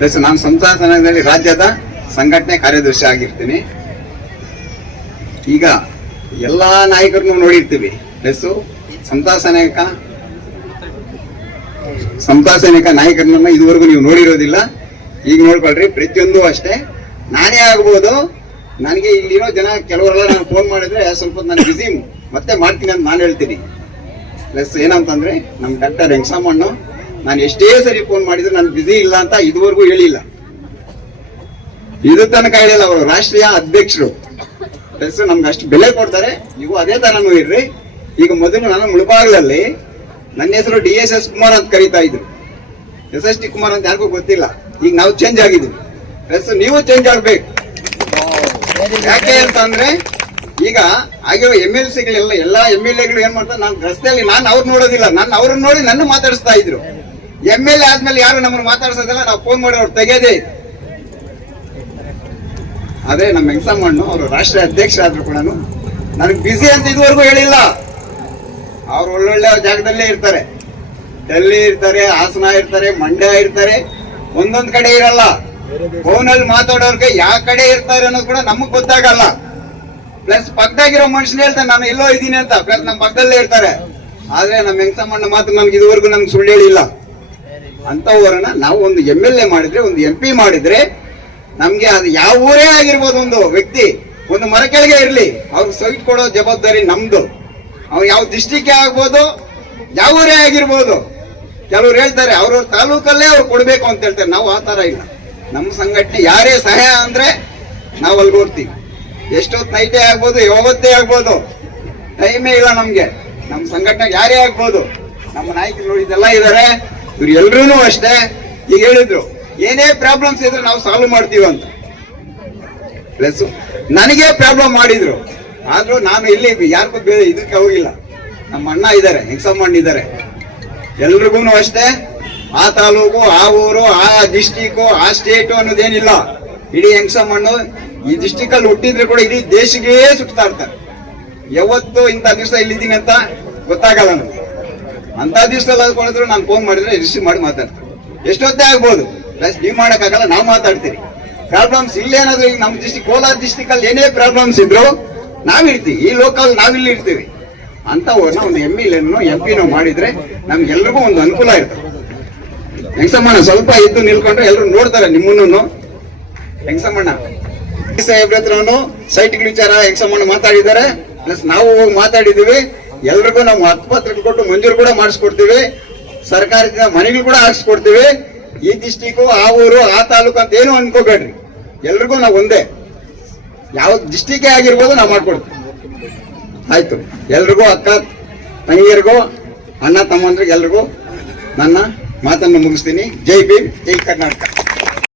Plus ನಾನು ಸಂಸ್ಥಾ ಸಂಘದಲ್ಲಿ ರಾಜ್ಯದ ಸಂಘಟನೆ ಕಾರ್ಯದರ್ಶಿ ಆಗಿರ್ತೀನಿ. ಈಗ ಎಲ್ಲಾ ನಾಯಕರನ್ನು ನೋಡಿರ್ತೀವಿ. ಪ್ಲಸ್ ಸಂಸ್ಥಾ ಸೈನಿಕ ನಾಯಕರನ್ನ ಇದುವರೆಗೂ ನೀವು ನೋಡಿರೋದಿಲ್ಲ. ಈಗ ನೋಡ್ಕೊಳ್ರಿ. ಪ್ರತಿಯೊಂದು ಅಷ್ಟೇ. ನಾನೇ ಆಗ್ಬೋದು, ನನಗೆ ಇಲ್ಲಿರೋ ಜನ ಕೆಲವರೆಲ್ಲ ನಾನು ಫೋನ್ ಮಾಡಿದ್ರೆ ಸ್ವಲ್ಪ ನಾನು ಬಿಸಿ ಮತ್ತೆ ಮಾಡ್ತೀನಿ ಅಂತ ನಾನು ಹೇಳ್ತೀನಿ. ಪ್ಲಸ್ ಏನಂತಂದ್ರೆ ನಮ್ ಡಾಕ್ಟರ್ ವೆಂಕಟಮ್ಮಣ್ಣ ನಾನು ಎಷ್ಟೇ ಸರಿ ಫೋನ್ ಮಾಡಿದ್ರು ನಾನು ಬಿಸಿ ಇಲ್ಲ ಅಂತ ಇದುವರೆಗೂ ಹೇಳಿಲ್ಲ. ಇದು ತನಕ ಹೇಳಿಲ್ಲ. ಅವರು ರಾಷ್ಟ್ರೀಯ ಅಧ್ಯಕ್ಷರು. ಪ್ಲಸ್ ನಮ್ಗೆ ಅಷ್ಟು ಬೆಲೆ ಕೊಡ್ತಾರೆ. ನೀವು ಅದೇ ತರನು ಇರ್ರಿ. ಈಗ ಮೊದಲು ನಾನು ಮುಳಬಾಗಿಲಲ್ಲಿ ನನ್ನ ಹೆಸರು DSS ಕುಮಾರ್ ಅಂತ ಕರೀತಾ ಇದ್ರು. SST ಕುಮಾರ್ ಅಂತ ಯಾರಿಗೂ ಗೊತ್ತಿಲ್ಲ. ಈಗ ನಾವು ಚೇಂಜ್ ಆಗಿದ್ವಿ. ಪ್ಲಸ್ ನೀವು ಚೇಂಜ್ ಆಗ್ಬೇಕು. ಯಾಕೆ ಅಂತಂದ್ರೆ ಈಗ ಆಗಿರೋ MLCಗಳೆಲ್ಲ ಎಲ್ಲಾ MLAಗಳು ಏನ್ ಮಾಡ್ತಾರೆ, ನಾನು ರಸ್ತೆಯಲ್ಲಿ ನಾನು ಅವ್ರು ನೋಡೋದಿಲ್ಲ, ನಾನು ಅವ್ರನ್ನ ನೋಡಿ ನನ್ನ ಮಾತಾಡಿಸ್ತಾ ಇದ್ರು. MLA ಆದ್ಮೇಲೆ ಯಾರು ನಮ್ಮನ್ನು ಮಾತಾಡ್ಸೋದಿಲ್ಲ. ನಾವು ಫೋನ್ ಮಾಡಿ ಅವ್ರು ತೆಗೆಯೋದೇ. ಅದೇ ನಮ್ಮ ವೆಂಕಟಮ್ಮಣ್ಣ ಅವರು ರಾಷ್ಟ್ರೀಯ ಅಧ್ಯಕ್ಷರಾದ್ರು ಕೂಡ ನನಗೆ ಬಿಸಿ ಅಂತ ಇದುವರೆಗೂ ಹೇಳಿಲ್ಲ. ಅವ್ರು ಒಳ್ಳೊಳ್ಳೆ ಜಾಗದಲ್ಲೇ ಇರ್ತಾರೆ. ಡೆಲ್ಲಿ ಇರ್ತಾರೆ, ಹಾಸನ ಇರ್ತಾರೆ, ಮಂಡ್ಯ ಇರ್ತಾರೆ, ಒಂದೊಂದ್ ಕಡೆ ಇರಲ್ಲ. ಫೋನಲ್ಲಿ ಮಾತಾಡೋರ್ಗೆ ಯಾವ ಕಡೆ ಇರ್ತಾರೆ ಅನ್ನೋದು ಕೂಡ ನಮಗ್ ಗೊತ್ತಾಗಲ್ಲ. ಪ್ಲಸ್ ಪಕ್ಕದಾಗಿರೋ ಮನುಷ್ಯನ ಹೇಳ್ತಾರೆ ನಾನು ಎಲ್ಲೋ ಇದ್ದೀನಿ ಅಂತ. ಪ್ಲಸ್ ನಮ್ಮ ಪಕ್ಕದಲ್ಲೇ ಇರ್ತಾರೆ. ಆದ್ರೆ ನಮ್ಮ ವೆಂಕಟಮ್ಮಣ್ಣ ಮಾತು ನಮ್ಗೆ ಇದುವರೆಗೂ ನಮ್ಗೆ ಸುಳ್ಳು ಹೇಳಿಲ್ಲ. ಅಂತವರನ್ನ ನಾವು ಒಂದು MLA ಮಾಡಿದ್ರೆ, ಒಂದು MP ಮಾಡಿದ್ರೆ, ನಮ್ಗೆ ಅದು ಯಾವ ಊರೇ ಆಗಿರ್ಬೋದು, ಒಂದು ವ್ಯಕ್ತಿ ಒಂದು ಮರ ಕೆಳಗೆ ಇರ್ಲಿ, ಅವ್ರಿಗೆ ಸೈಟ್ ಕೊಡೋ ಜವಾಬ್ದಾರಿ ನಮ್ದು. ಅವ್ರು ಯಾವ ಡಿಸ್ಟಿಕ್ ಆಗ್ಬೋದು, ಯಾವ ಊರೇ ಆಗಿರ್ಬೋದು. ಕೆಲವ್ರು ಹೇಳ್ತಾರೆ ಅವ್ರವ್ರ ತಾಲೂಕಲ್ಲೇ ಅವ್ರು ಕೊಡ್ಬೇಕು ಅಂತ ಹೇಳ್ತಾರೆ. ನಾವು ಆ ತರ ಇಲ್ಲ. ನಮ್ಮ ಸಂಘಟನೆ ಯಾರೇ ಸಹಾಯ ಅಂದ್ರೆ ನಾವು ಅಲ್ಲಿಗೆ ಹೋಗ್ತೀವಿ. ಎಷ್ಟೊತ್ತು ನೈಟೇ ಆಗ್ಬೋದು, ಯಾವತ್ತೇ ಆಗ್ಬೋದು, ಟೈಮೇ ಇಲ್ಲ ನಮ್ಗೆ. ನಮ್ಮ ಸಂಘಟನೆಗೆ ಯಾರೇ ಆಗ್ಬೋದು. ನಮ್ಮ ನಾಯಕರು ನೋಡಿದೆಲ್ಲ ಇದಾರೆ. ಇವ್ರು ಎಲ್ರೂ ಅಷ್ಟೇ. ಈಗ ಹೇಳಿದ್ರು ಏನೇ ಪ್ರಾಬ್ಲಮ್ಸ್ ಇದ್ರೆ ನಾವು ಸಾಲ್ವ್ ಮಾಡ್ತೀವಿ ಅಂತ. ಪ್ಲಸ್ ನನಗೆ ಪ್ರಾಬ್ಲಮ್ ಮಾಡಿದ್ರು. ಆದ್ರೂ ನಾನು ಇಲ್ಲಿ ಯಾರಿಗೂ ಬೇರೆ ಇದಕ್ಕೆ ಹೋಗಿಲ್ಲ. ನಮ್ಮ ಅಣ್ಣ ಇದ್ದಾರೆ, ವೆಂಕಟಮ್ಮಣ್ಣ ಇದ್ದಾರೆ. ಎಲ್ರಿಗೂ ಅಷ್ಟೇ. ಆ ತಾಲೂಕು, ಆ ಊರು, ಆ ಡಿಸ್ಟಿಕ್, ಆ ಸ್ಟೇಟು ಅನ್ನೋದೇನಿಲ್ಲ. ಇಡೀ ವೆಂಕಟಮ್ಮಣ್ಣ ಈ ಡಿಸ್ಟಿಕ್ ಅಲ್ಲಿ ಹುಟ್ಟಿದ್ರೆ ಕೂಡ ಇಡೀ ದೇಶಕ್ಕೆ ಸುತ್ತಾ ಇರ್ತಾರೆ. ಯಾವತ್ತು ಇಂಥ ದಿವಸ ಇಲ್ಲಿದ್ದೀನಿ ಅಂತ ಗೊತ್ತಾಗಲ್ಲ ನನಗೆ. ಅಂತ ದಿವಸದಲ್ಲಿ ಕೊಡಿದ್ರು ನಾನು ಫೋನ್ ಮಾಡಿದ್ರೆ ರಿಸೀವ್ ಮಾಡಿ ಮಾತಾಡ್ತಾರೆ. ಎಷ್ಟೊತ್ತೇ ಆಗ್ಬೋದು. ಪ್ಲಸ್ ನೀವು ಮಾಡಕ್ಕಾಗಲ್ಲ, ನಾವು ಮಾತಾಡ್ತೀವಿ. ಪ್ರಾಬ್ಲಮ್ಸ್ ಇಲ್ಲೇನಾದ್ರು ಈಗ ನಮ್ಮ ಕೋಲಾರ ಡಿಸ್ಟಿಕ್ ಅಲ್ಲಿ ಏನೇ ಪ್ರಾಬ್ಲಮ್ಸ್ ಇದ್ರು ನಾವಿರ್ತೀವಿ. ಈ ಲೋಕಲ್ ನಾವಿಲ್ಲಿ ಇರ್ತೀವಿ. ಅಂತವ್ರನ್ನ ಒಂದು MLA MP ಮಾಡಿದ್ರೆ ನಮ್ಗೆಲ್ರಿಗೂ ಒಂದು ಅನುಕೂಲ ಇರ್ತದೆ. ವೆಂಕಟಮ್ಮಣ್ಣ ಸ್ವಲ್ಪ ಎದ್ದು ನಿಲ್ಕೊಂಡ್ರೆ ಎಲ್ಲರೂ ನೋಡ್ತಾರೆ ನಿಮ್ಮನ್ನು. ವೆಂಕಟಮ್ಮಣ್ಣ ಸಾಹೇಬ್ರ ಹತ್ರನು ಸೈಟ್ಗಳ ವಿಚಾರ ವೆಂಕಟಮ್ಮಣ್ಣ ಮಾತಾಡಿದ್ದಾರೆ. ಪ್ಲಸ್ ನಾವು ಹೋಗಿ ಮಾತಾಡಿದೀವಿ. ಎಲ್ರಿಗೂ ನಾವು 10 ಪತ್ರಗಳು ಕೊಟ್ಟು ಮಂಜೂರು ಕೂಡ ಮಾಡಿಸ್ಕೊಡ್ತೀವಿ. ಸರ್ಕಾರದಿಂದ ಮನೆಗಳು ಕೂಡ ಹಾಕ್ಸ್ಕೊಡ್ತೀವಿ. ಈ ಡಿಸ್ಟಿಕ್, ಆ ಊರು, ಆ ತಾಲೂಕು ಅಂತ ಏನು ಅನ್ಕೋಬೇಡ್ರಿ. ಎಲ್ರಿಗೂ ನಾವು ಒಂದೇ. ಯಾವ ಡಿಸ್ಟಿಕ್ ಆಗಿರ್ಬೋದು ನಾವು ಮಾಡ್ಕೊಡ್ತೀವಿ. ಆಯ್ತು. ಎಲ್ರಿಗೂ, ಅಕ್ಕ ತಂಗಿಯರಿಗೂ, ಅಣ್ಣ ತಮ್ಮಂದ್ರಿಗೆ ಎಲ್ರಿಗೂ ನನ್ನ ಮಾತನ್ನು ಮುಗಿಸ್ತೀನಿ. ಜೈ ಭೀಮ್, ಜೈ ಕರ್ನಾಟಕ.